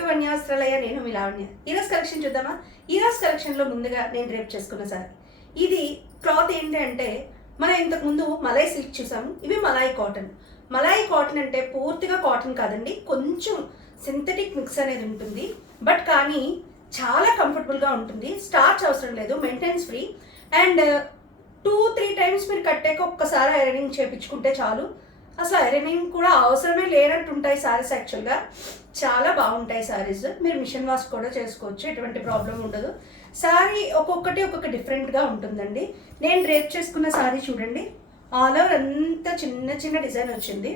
To వన్యాస్త్రాలయ. నేను మీ లావణ్య. ఈరోజు collection చూద్దామా? ఈరోజు కలెక్షన్లో ముందుగా నేను రేపు చేసుకున్న సారీ. ఇది క్లాత్ ఏంటంటే మనం ఇంతకుముందు మలై సిల్క్ చూసాము, ఇవి మలాయి కాటన్. మలాయి కాటన్ అంటే పూర్తిగా కాటన్ కాదండి, కొంచెం సింథటిక్ మిక్స్ అనేది ఉంటుంది. బట్ కానీ చాలా కంఫర్టబుల్గా ఉంటుంది, స్టార్చ్ అవసరం లేదు, మెయింటెనెన్స్ ఫ్రీ. అండ్ 2-3 టైమ్స్ మీరు కట్టాక ఒక్కసారి ఐరనింగ్ చేయించుకుంటే చాలు. అసలు ఐరనింగ్ కూడా అవసరమే లేనట్టు ఉంటాయి శారీస్. యాక్చువల్గా చాలా బాగుంటాయి శారీస్. మీరు మిషన్ వాష్ కూడా చేసుకోవచ్చు, ఎటువంటి ప్రాబ్లం ఉండదు. శారీ ఒక్కొక్కటి ఒక్కొక్క డిఫరెంట్గా ఉంటుందండి. నేను రేప్ చేసుకున్న శారీ చూడండి, ఆల్ ఓవర్ అంతా చిన్న చిన్న డిజైన్ వచ్చింది.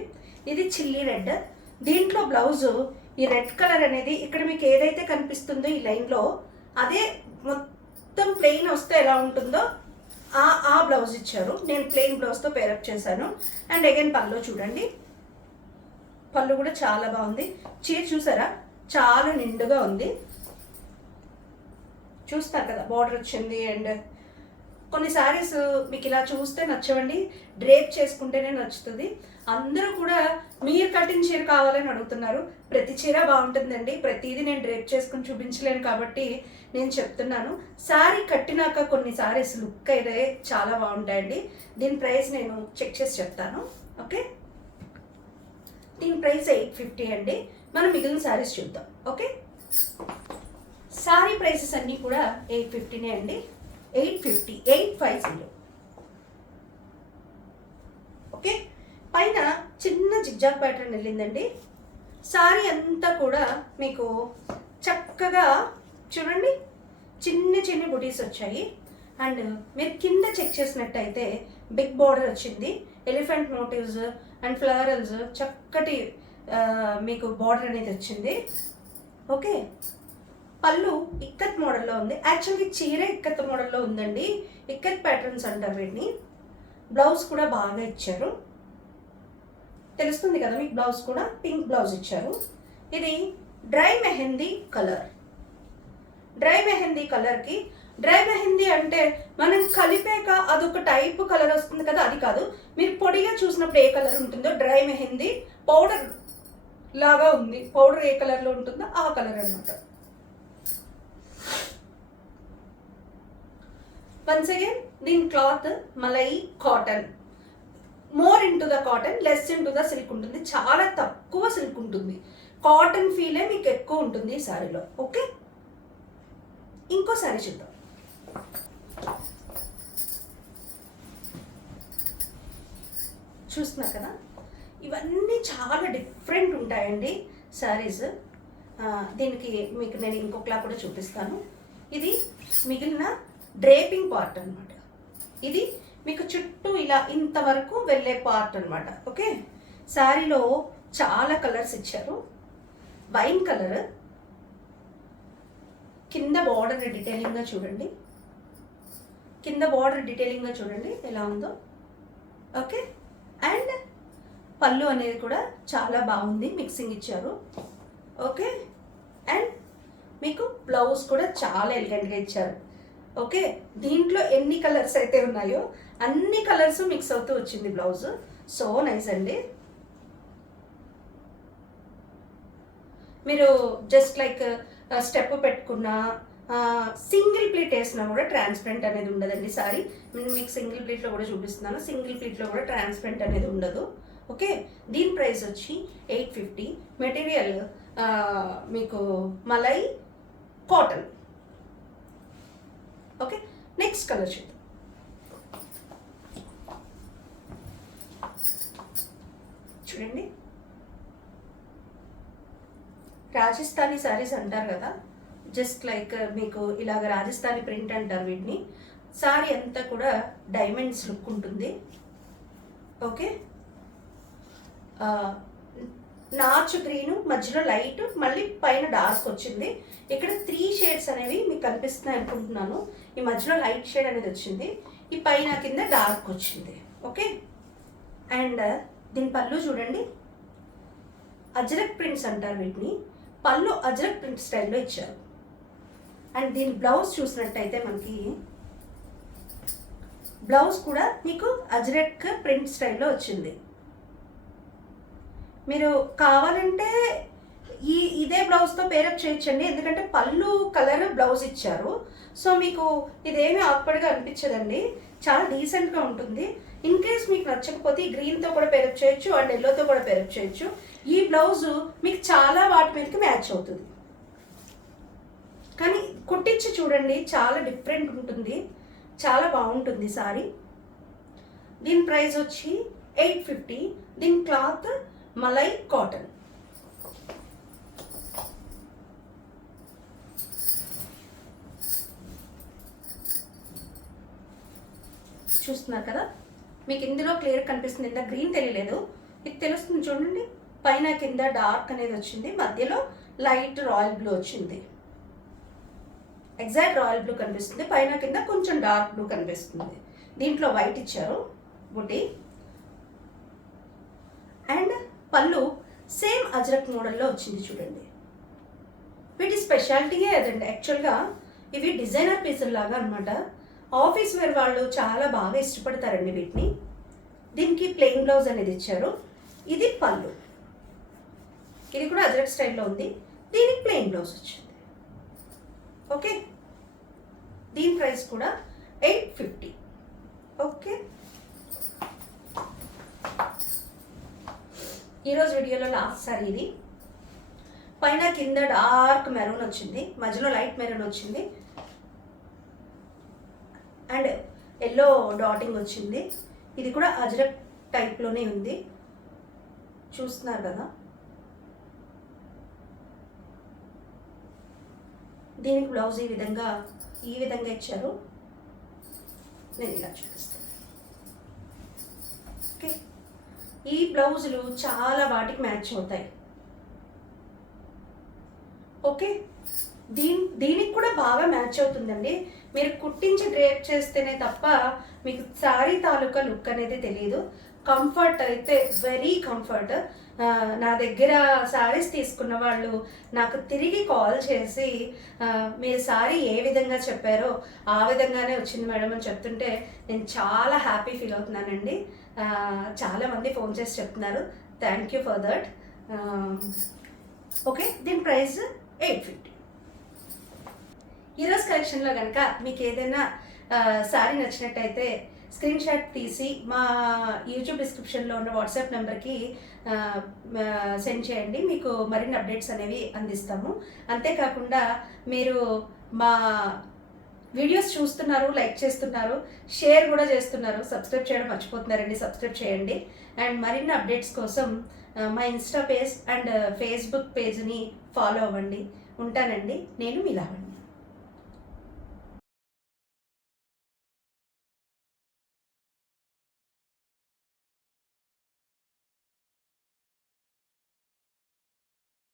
ఇది చిల్లీ రెడ్. దీంట్లో బ్లౌజు ఈ రెడ్ కలర్ అనేది ఇక్కడ మీకు ఏదైతే కనిపిస్తుందో ఈ లైన్లో అదే మొత్తం ప్లెయిన్ వస్తే ఎలా ఉంటుందో ఆ బ్లౌజ్ ఇచ్చారు. నేను ప్లెయిన్ బ్లౌజ్తో పేరప్ చేశాను. అండ్ అగైన్ పళ్ళు చూడండి, పళ్ళు కూడా చాలా బాగుంది. చీర చూసారా, చాలా నిండుగా ఉంది. చూస్తారు కదా బార్డర్ వచ్చింది. అండ్ కొన్ని శారీస్ మీకు ఇలా చూస్తే నచ్చవండి, డ్రేప్ చేసుకుంటేనే నచ్చుతుంది. అందరూ కూడా మీరు కట్టిన చీర కావాలని అడుగుతున్నారు. ప్రతి చీర బాగుంటుందండి, ప్రతిదీ నేను డ్రేప్ చేసుకుని చూపించలేను కాబట్టి నేను చెప్తున్నాను. శారీ కట్టినాక కొన్ని శారీస్ లుక్ అయితే చాలా బాగుంటాయండి. దీని ప్రైస్ నేను చెక్ చేసి చెప్తాను. ఓకే, దీని ప్రైస్ 850 అండి. మనం మిగిలిన శారీస్ చూద్దాం. ఓకే, శారీ ప్రైసెస్ అన్నీ కూడా 850నే అండి. 850, 850. ఓకే, పైన చిన్న జిగ్జాగ్ ప్యాటర్న్ వెళ్ళిందండి. శారీ అంతా కూడా మీకు చక్కగా చూడండి, చిన్న చిన్న బుటీస్ వచ్చాయి. అండ్ మీరు కింద చెక్ చేసినట్టయితే బిగ్ బార్డర్ వచ్చింది, ఎలిఫెంట్ మోటివ్స్ అండ్ ఫ్లవరల్స్, చక్కటి మీకు బార్డర్ అనేది వచ్చింది. ఓకే, పళ్ళు ఇక్కత్ మోడల్లో ఉంది. యాక్చువల్లీ చీర ఇక్కత్ మోడల్లో ఉందండి, ఇక్కత్ ప్యాటర్న్స్ అంటారు వీటిని. బ్లౌజ్ కూడా బాగా ఇచ్చారు, తెలుస్తుంది కదా మీకు. బ్లౌజ్ కూడా పింక్ బ్లౌజ్ ఇచ్చారు. ఇది dry mehndi colour. Dry mehndi కలర్కి, డ్రై మెహందీ అంటే మనం కలిపాక అదొక టైప్ కలర్ వస్తుంది కదా, అది కాదు. మీరు పొడిగా చూసినప్పుడు ఏ కలర్ ఉంటుందో, డ్రై మెహందీ పౌడర్ లాగా ఉంది. పౌడర్ ఏ కలర్లో ఉంటుందో ఆ కలర్ అనమాట. వన్స్ అగైన్ దీని cloth malai cotton. More into the cotton, less into the silk ఉంటుంది. చాలా తక్కువ సిల్క్ ఉంటుంది, కాటన్ ఫీలే మీకు ఎక్కువ ఉంటుంది ఈ శారీలో. ఓకే, ఇంకో శారీ చూద్దాం. చూస్తున్నారు కదా, ఇవన్నీ చాలా డిఫరెంట్ ఉంటాయండి శారీస్. దీనికి మీకు నేను ఇంకొకలా కూడా చూపిస్తాను. ఇది మిగిలిన డ్రేపింగ్ పార్ట్ అనమాట. ఇది మీకు చుట్టూ ఇలా ఇంతవరకు వెళ్ళే పార్ట్ అనమాట. ఓకే, శారీలో చాలా కలర్స్ ఇచ్చారు. వైన్ కలర్, కింద బార్డర్ డీటెయిలింగ్గా చూడండి, కింద బార్డర్ డీటెయిలింగ్గా చూడండి ఎలా ఉందో. ఓకే, అండ్ పళ్ళు అనేది కూడా చాలా బాగుంది, మిక్సింగ్ ఇచ్చారు. ఓకే, అండ్ మీకు బ్లౌజ్ కూడా చాలా ఎలిగెంట్గా ఇచ్చారు. ఓకే, దీంట్లో ఎన్ని కలర్స్ అయితే ఉన్నాయో అన్ని కలర్స్ మిక్స్ అవుతూ వచ్చింది బ్లౌజ్. సో నైస్ అండి. మీరు జస్ట్ లైక్ స్టెప్ పెట్టుకున్నా, సింగిల్ ప్లీట్ వేసినా కూడా ట్రాన్స్పరెంట్ అనేది ఉండదండి సారీ. మీకు సింగిల్ ప్లీట్లో కూడా చూపిస్తున్నాను, సింగిల్ ప్లీట్లో కూడా ట్రాన్స్పరెంట్ అనేది ఉండదు. ఓకే, దీని ప్రైస్ వచ్చి 850. మెటీరియల్ మీకు malai cotton. Okay, next colour చూద్దాం. చూడండి, రాజస్థానీ శారీస్ అంటారు కదా, జస్ట్ లైక్ మీకు ఇలాగ రాజస్థానీ ప్రింట్ అంటారు వీటిని. శారీ అంతా కూడా డైమండ్స్ లుక్ ఉంటుంది. ఓకే, నాచు గ్రీను, మధ్యలో లైట్, మళ్ళీ పైన డార్క్ వచ్చింది. ఇక్కడ 3 షేడ్స్ అనేవి మీకు కనిపిస్తున్నాయి అనుకుంటున్నాను. ఈ మధ్యలో లైట్ షేడ్ అనేది వచ్చింది, ఈ పైన కింద డార్క్ వచ్చింది. ఓకే, అండ్ దీని పళ్ళు చూడండి, అజ్రక్ ప్రింట్స్ అంటారు వీటిని. పళ్ళు అజ్రక్ ప్రింట్ స్టైల్లో ఇచ్చారు. అండ్ దీని బ్లౌజ్ చూసినట్టయితే మనకి బ్లౌజ్ కూడా మీకు అజ్రక్ ప్రింట్ స్టైల్లో వచ్చింది. మీరు కావాలంటే ఇదే బ్లౌజ్తో పేరప్ చేయొచ్చండి, ఎందుకంటే పళ్ళు కలర్ బ్లౌజ్ ఇచ్చారు. సో మీకు ఇదేమీ ఆక్వర్డ్గా అనిపించదండి, చాలా డీసెంట్గా ఉంటుంది. ఇన్ కేస్ మీకు నచ్చకపోతే ఈ గ్రీన్తో కూడా పేరప్ చేయొచ్చు అండ్ ఎల్లోతో కూడా పేరప్ చేయొచ్చు. ఈ బ్లౌజు మీకు చాలా వాటి మీదకి మ్యాచ్ అవుతుంది. కానీ కుట్టించి చూడండి, చాలా డిఫరెంట్ ఉంటుంది, చాలా బాగుంటుంది సారీ. దీని ప్రైస్ వచ్చి 850. దీని క్లాత్ మలై కాటన్. చూస్తున్నారు కదా, మీకు ఇందులో క్లియర్ కనిపిస్తుంది. ఇంత గ్రీన్ తెలియలేదు, ఇది తెలుస్తుంది చూడండి. పైన కింద డార్క్ అనేది వచ్చింది, మధ్యలో లైట్ రాయల్ బ్లూ వచ్చింది. ఎగ్జాక్ట్ రాయల్ బ్లూ కనిపిస్తుంది, పైన కింద కొంచెం డార్క్ బ్లూ కనిపిస్తుంది. దీంట్లో వైట్ ఇచ్చారు బుటీ. అండ్ పళ్ళు సేమ్ అజ్రక్ మోడల్లో వచ్చింది చూడండి. వీటి స్పెషాలిటీయే అదండి. యాక్చువల్గా ఇవి డిజైనర్ పీసులు లాగా అనమాట. ఆఫీస్ వేర్ వాళ్ళు చాలా బాగా ఇష్టపడతారండి వీటిని. దీనికి ప్లెయిన్ బ్లౌజ్ అనేది ఇచ్చారు. ఇది పళ్ళు, ఇది కూడా అజ్రక్ స్టైల్లో ఉంది. దీనికి ప్లెయిన్ బ్లౌజ్ వచ్చింది. ఓకే, దీని ప్రైస్ కూడా 850. ఓకే, ఈరోజు వీడియోలో లాస్ట్ సారీ ఇది. పైన కింద డార్క్ మెరూన్ వచ్చింది, మధ్యలో లైట్ మెరూన్ వచ్చింది అండ్ ఎల్లో డాటింగ్ వచ్చింది. ఇది కూడా అజ్రక్ టైప్లోనే ఉంది, చూస్తున్నారు కదా. దీనికి బ్లౌజ్ ఈ విధంగా ఇచ్చారు. నేను ఇలా చూపిస్తాను. ఓకే, ఈ బ్లౌజులు చాలా వాటికి మ్యాచ్ అవుతాయి. ఓకే, దీనికి కూడా బాగా మ్యాచ్ అవుతుందండి. మీరు కుట్టించి డ్రేప్ చేస్తేనే తప్ప మీకు శారీ తాలూకా లుక్ అనేది తెలియదు. కంఫర్ట్ అయితే వెరీ కంఫర్ట్. నా దగ్గర శారీస్ తీసుకున్న వాళ్ళు నాకు తిరిగి కాల్ చేసి మీరు శారీ ఏ విధంగా చెప్పారో ఆ విధంగానే వచ్చింది మేడం అని చెప్తుంటే నేను చాలా హ్యాపీ ఫీల్ అవుతున్నానండి. చాలామంది ఫోన్ చేసి చెప్తున్నారు, thank you for that. Okay, దీని ప్రైస్ 850. ఈరోజు కలెక్షన్లో కనుక మీకు ఏదైనా శారీ నచ్చినట్టయితే స్క్రీన్ షాట్ తీసి మా యూట్యూబ్ డిస్క్రిప్షన్లో ఉన్న వాట్సాప్ నెంబర్కి సెండ్ చేయండి. మీకు మరిన్ని అప్డేట్స్ అనేవి అందిస్తాము. అంతేకాకుండా మీరు మా వీడియోస్ చూస్తున్నారు, లైక్ చేస్తున్నారు, షేర్ కూడా చేస్తున్నారు, సబ్స్క్రైబ్ చేయడం మర్చిపోతున్నారండి. సబ్స్క్రైబ్ చేయండి. అండ్ మరిన్ని అప్డేట్స్ కోసం మా ఇన్స్టా పేజ్ అండ్ ఫేస్బుక్ పేజ్ని ఫాలో అవ్వండి. ఉంటానండి, నేను మీ లావణ్య.